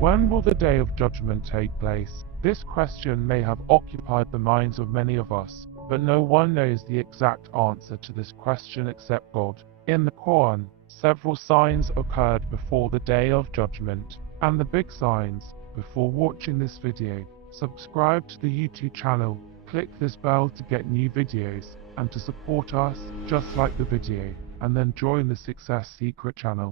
When will the day of judgment take place? This question may have occupied the minds of many of us, but no one knows the exact answer to this question except God. In the Quran, several signs occurred before the day of judgment, and the big signs. Before watching this video, subscribe to the YouTube channel, click this bell to get new videos, and to support us, just like the video, and then join the Success Secret channel.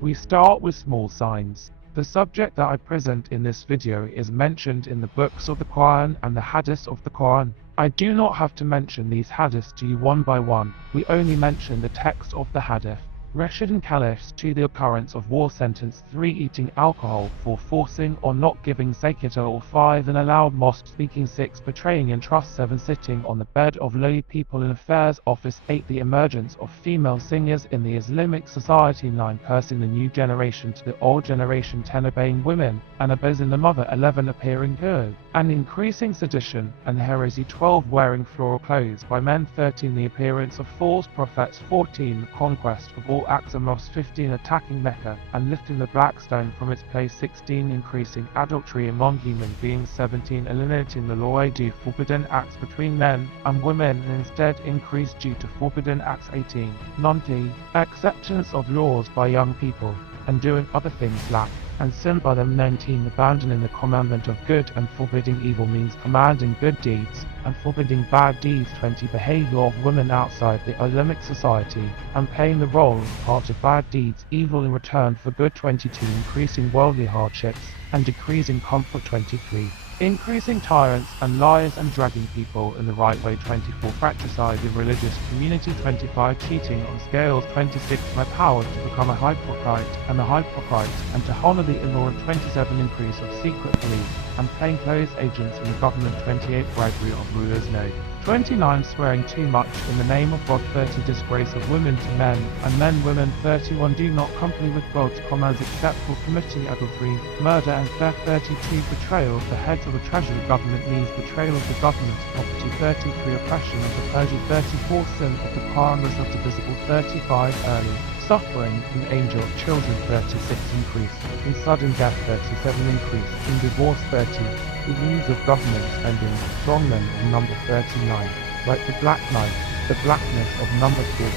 We start with small signs. The subject that I present in this video is mentioned in the books of the Quran and the Hadiths of the Quran. I do not have to mention these Hadiths to you one by one, we only mention the text of the Hadith. Rashid Caliphs 2 The occurrence of war sentence 3 Eating alcohol 4 Forcing or not giving zakat or 5 An allowed mosque speaking 6 Betraying and trust 7 Sitting on the bed of lowly people in affairs office 8 The emergence of female singers in the Islamic society 9 Cursing the new generation to the old generation 10 Obeying women and opposing the mother 11 Appearing good and increasing sedition and heresy 12 Wearing floral clothes by men 13 The appearance of false prophets 14 The conquest of all acts of loss 15 Attacking Mecca and lifting the black stone from its place 16 Increasing adultery among human beings 17 Eliminating the law 18 Forbidden acts between men and women and instead increased due to forbidden acts 18 19 Acceptance of laws by young people and doing other things lack and sin by them 19 Abandoning the commandment of good and forbidding evil means commanding good deeds and forbidding bad deeds 20 Behavior of women outside the Islamic society and playing the role as part of bad deeds evil in return for good 22 Increasing worldly hardships and decreasing comfort 23 Increasing tyrants and liars and dragging people in the right way 24 Fratricide in religious community 25 Cheating on scales 26 My power to become a hypocrite and a hypocrite and to honor the in-law 27 Increase of secret police and plainclothes agents in the government 28 Bribery of rulers no 29 Swearing too much in the name of God 30 Disgrace of women to men and men women 31 Do not company with God's commands except for committing adultery, murder and theft 32 Betrayal of the heads of the treasury government means betrayal of the government's property 33 Oppression of the clergy 34 Sin of the Quran was not divisible 35 Early suffering in angel of children 36 Increase in sudden death 37 Increase in divorce 30 The use of government spending, strong men in number 39, like the black night, the blackness of number 40.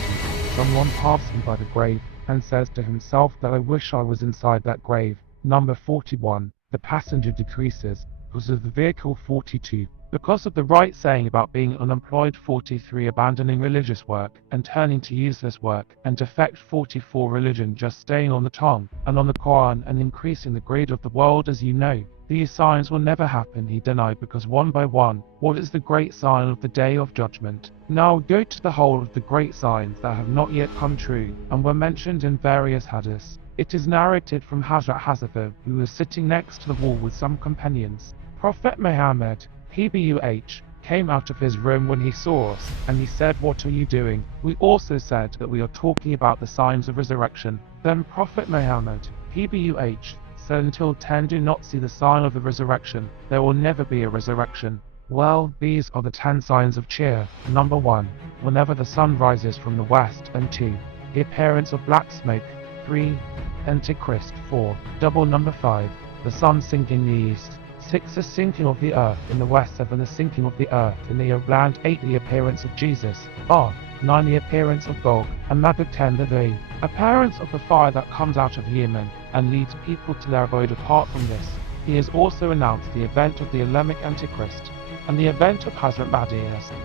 Someone passing by the grave, and says to himself that I wish I was inside that grave. Number 41, the passenger decreases, because of the vehicle 42. Because of the right saying about being unemployed 43 Abandoning religious work, and turning to useless work, and defect 44 Religion just staying on the tongue, and on the Quran and increasing the greed of the world as you know. These signs will never happen, he denied, because one by one, what is the great sign of the day of judgment? Now go to the whole of the great signs that have not yet come true, and were mentioned in various hadiths. It is narrated from Hazrat Hazafah, who was sitting next to the wall with some companions. Prophet Muhammad, PBUH, came out of his room when he saw us, and he said, "What are you doing?" We also said that we are talking about the signs of resurrection. Then Prophet Muhammad, PBUH, said, "Until 10 do not see the sign of the resurrection, there will never be a resurrection." Well, these are the 10 signs of cheer. Number 1, whenever the sun rises from the west, and 2, the appearance of black smoke, 3, Antichrist, 4, double number 5, the sun sinking in the east, 6, the sinking of the earth in the west, 7, the sinking of the earth in the land, 8, the appearance of Jesus, 9, the appearance of Gog, and Magog, 10, the appearance of the fire that comes out of Yemen, and leads people to their abode. Apart from this, he has also announced the event of the Islamic Antichrist, and the event of Hazrat Mahdi.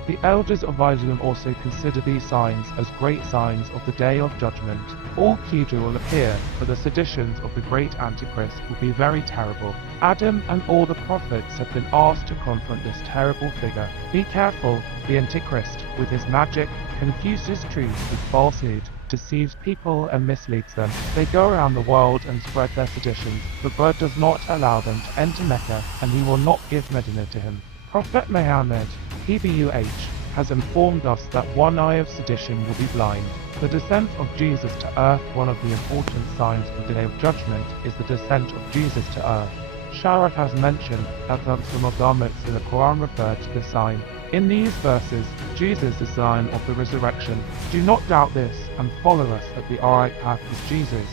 The elders of Islam also consider these signs as great signs of the day of judgment. All Qudra will appear, but the seditions of the great Antichrist will be very terrible. Adam and all the prophets have been asked to confront this terrible figure. Be careful, the Antichrist, with his magic, confuses truth with falsehood, deceives people and misleads them. They go around the world and spread their seditions, but God does not allow them to enter Mecca, and he will not give Medina to him. Prophet Muhammad, PBUH, has informed us that one eye of sedition will be blind. The descent of Jesus to earth. One of the important signs of the day of judgment is the descent of Jesus to earth. Sharaf has mentioned that some of the ayats in the Quran refer to this sign. In these verses, Jesus is sign of the resurrection. Do not doubt this, and follow us at the right path as Jesus,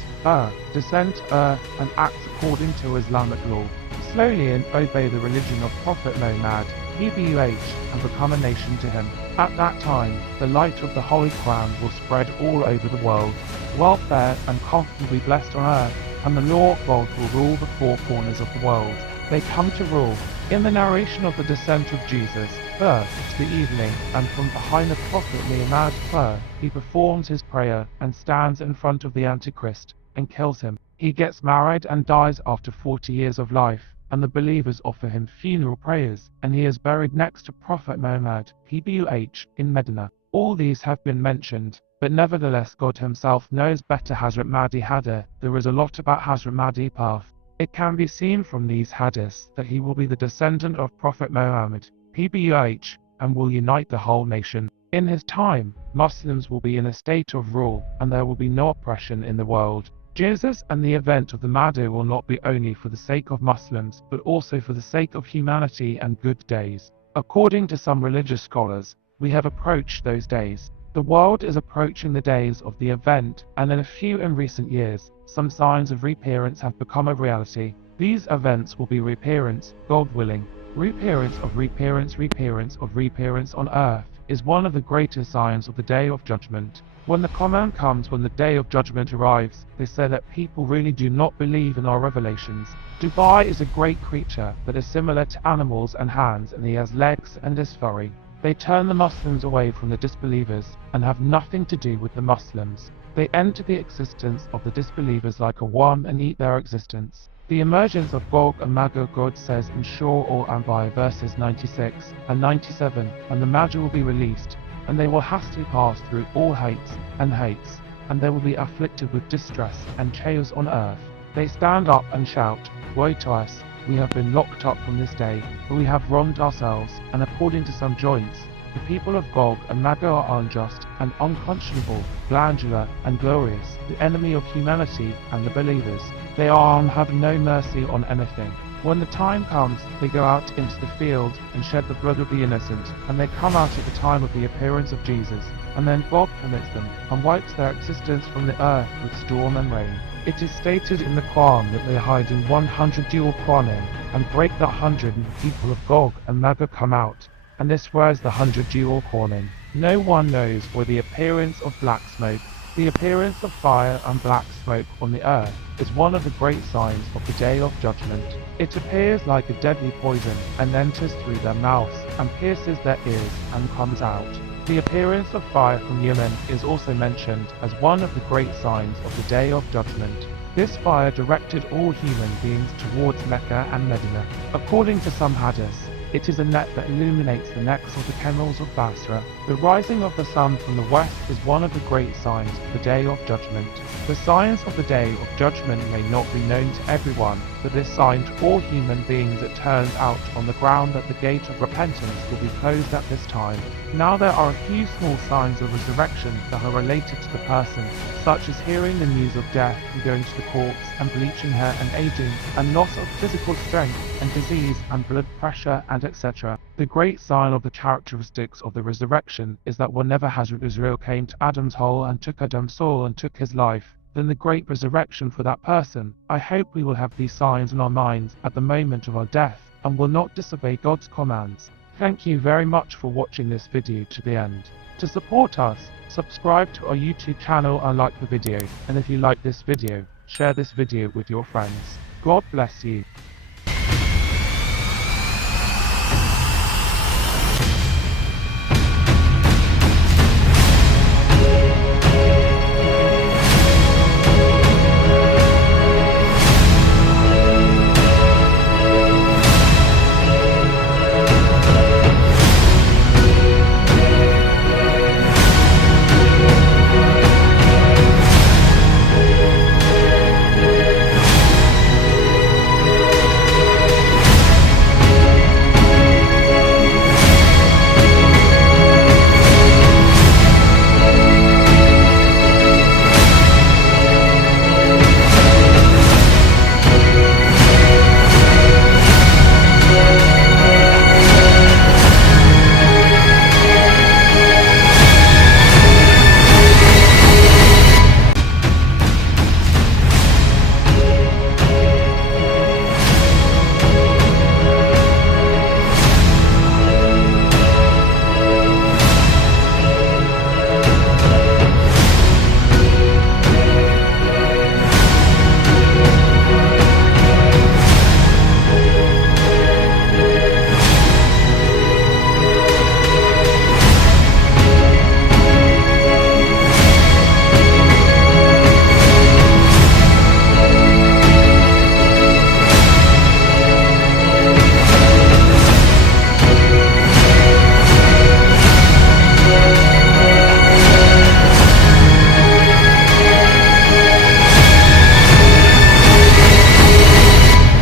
descend to earth and act according to Islamic law. Slowly and obey the religion of Prophet Muhammad, and become a nation to him. At that time, the light of the Holy Quran will spread all over the world. Welfare and comfort will be blessed on earth, and the law of God will rule the four corners of the world. They come to rule. In the narration of the descent of Jesus, to the evening, and from behind the Prophet Muhammad, he performs his prayer and stands in front of the Antichrist and kills him. He gets married and dies after 40 years of life, and the believers offer him funeral prayers, and he is buried next to Prophet Muhammad, in Medina. All these have been mentioned, but nevertheless God himself knows better. Hazrat Mahdi Hadith. There is a lot about Hazrat Mahdi path. It can be seen from these hadiths that he will be the descendant of Prophet Muhammad, and will unite the whole nation. In his time, Muslims will be in a state of rule, and there will be no oppression in the world. Jesus and the event of the Mahdi will not be only for the sake of Muslims, but also for the sake of humanity and good days. According to some religious scholars, we have approached those days. The world is approaching the days of the event, and in recent years, some signs of reappearance have become a reality. These events will be reappearance, God willing. Reappearance of reappearance on earth is one of the greatest signs of the Day of Judgment. When the command comes, when the Day of Judgment arrives, they say that people really do not believe in our revelations. Dubai is a great creature that is similar to animals and hands, and he has legs and is furry. They turn the Muslims away from the disbelievers and have nothing to do with the Muslims. They enter the existence of the disbelievers like a worm and eat their existence. The emergence of Gog and Magog, God says in Surah Al-Anbiya verses 96 and 97, and the Magi will be released, and they will hastily pass through all hates, and they will be afflicted with distress and chaos on earth. They stand up and shout, Woe to us, we have been locked up from this day, for we have wronged ourselves, and according to some joints, the people of Gog and Magog are unjust and unconscionable, glandular and glorious, the enemy of humanity and the believers. They are and have no mercy on anything. When the time comes, they go out into the field and shed the blood of the innocent, and they come out at the time of the appearance of Jesus, and then God permits them, and wipes their existence from the earth with storm and rain. It is stated in the Quran that they hide in 100 dual Quran and break the 100, and the people of Gog and Magog come out, and this was the 100 dual Quran. No one knows where the appearance of black smoke, the appearance of fire and black smoke on the earth, is one of the great signs of the Day of Judgment. It appears like a deadly poison and enters through their mouths and pierces their ears and comes out. The appearance of fire from Yemen is also mentioned as one of the great signs of the Day of Judgment. This fire directed all human beings towards Mecca and Medina. According to some hadiths, it is a net that illuminates the necks of the camels of Basra. The rising of the sun from the west is one of the great signs of the Day of Judgment. The signs of the Day of Judgment may not be known to everyone, but this sign to all human beings. It turns out on the ground that the gate of repentance will be closed at this time. Now there are a few small signs of resurrection that are related to the person, such as hearing the news of death and going to the corpse, and bleaching hair and aging, and loss of physical strength and disease and blood pressure and etc. The great sign of the characteristics of the resurrection is that whenever Hazrat Israel came to Adam's hole and took Adam's soul and took his life, then the great resurrection for that person. I hope we will have these signs in our minds at the moment of our death, and will not disobey God's commands. Thank you very much for watching this video to the end. To support us, subscribe to our YouTube channel and like the video, and if you like this video, share this video with your friends. God bless you.